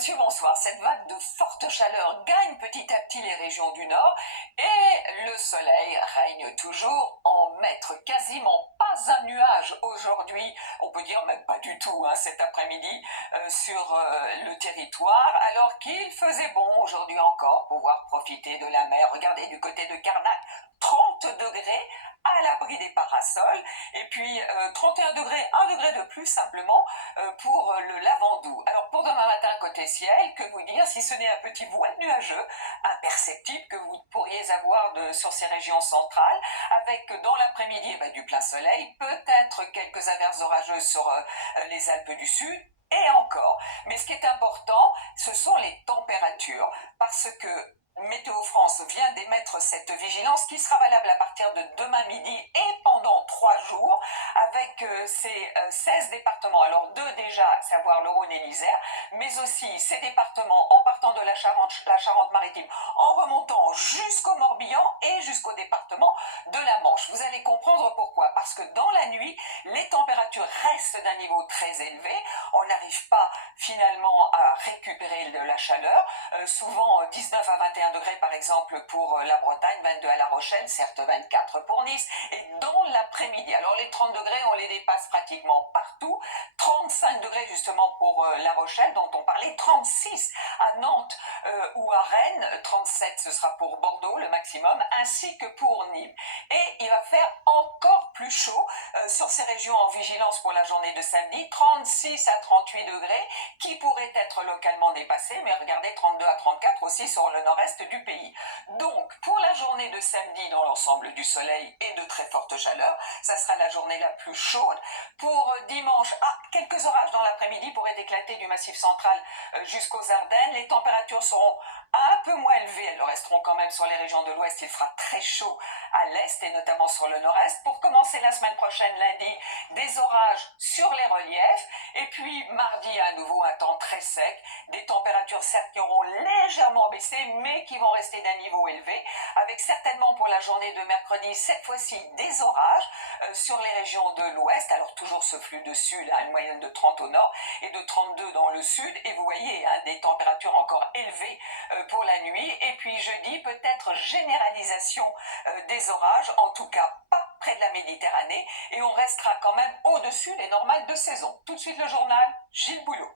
monsieur, bonsoir. Cette vague de forte chaleur gagne petit à petit les régions du nord et le soleil règne toujours en maître. Quasiment pas un nuage aujourd'hui, on peut dire même pas du tout cet après-midi sur le territoire, alors qu'il faisait bon aujourd'hui encore pouvoir profiter de la mer. Regardez du côté de Carnac, 30 degrés à l'abri des parasols, et puis 31 degrés, 1 degré de plus simplement pour le Lavandou. Alors pour demain matin côté ciel, que vous dire si ce n'est un petit voile nuageux imperceptible que vous pourriez avoir sur ces régions centrales, avec dans l'après-midi du plein soleil, peut-être quelques averses orageuses sur les Alpes du Sud, et encore. Mais ce qui est important, ce sont les températures, parce que Météo France vient d'émettre cette vigilance qui sera valable à partir de demain midi et pendant 3 jours avec ces 16 départements. Alors 2 déjà, à savoir le Rhône et l'Isère, mais aussi ces départements en partant de la Charente-Maritime, en remontant jusqu'au Morbihan et jusqu'au département de la Manche. Vous allez comprendre pourquoi. Parce que dans la nuit, les températures restent d'un niveau très élevé. On n'arrive pas finalement à récupérer de la chaleur. Souvent 19 à 21 degrés par exemple pour la Bretagne, 22 à La Rochelle, certes 24 pour Nice, et dans l'après-midi, alors les 30 degrés on les dépasse pratiquement partout, 35 degrés justement pour La Rochelle dont on parlait, 36 à Nantes ou à Rennes, 37 ce sera pour Bordeaux le maximum, ainsi que pour Nîmes. Et il va faire encore plus chaud sur ces régions en vigilance pour la journée de samedi, 36 à 38 degrés qui pourraient être localement dépassés, mais regardez 32 à 34 aussi sur le nord-est du pays. Donc pour la journée de samedi dans l'ensemble du soleil et de très forte chaleur, ça sera la journée la plus chaude. Pour dimanche, quelques orages dans l'après-midi pourraient éclater du Massif central jusqu'aux Ardennes. Les températures seront un peu moins élevées, elles le resteront quand même sur les régions de l'ouest, il fera très chaud à l'est et notamment sur le nord-est. Pour commencer la semaine prochaine, lundi, des orages sur les reliefs, et puis mardi à nouveau un temps très sec, des températures certes qui auront légèrement baissé mais qui vont rester d'un niveau élevé, avec certainement pour la journée de mercredi cette fois-ci des orages sur les régions de l'ouest, alors toujours ce flux de sud, une moyenne de 30 au nord et de 32 dans le sud, et vous voyez des températures encore élevées pour la nuit, et puis jeudi peut-être généralisation des orages, en tout cas pas près de la Méditerranée, et on restera quand même au-dessus des normales de saison. Tout de suite le journal, Gilles Boulot.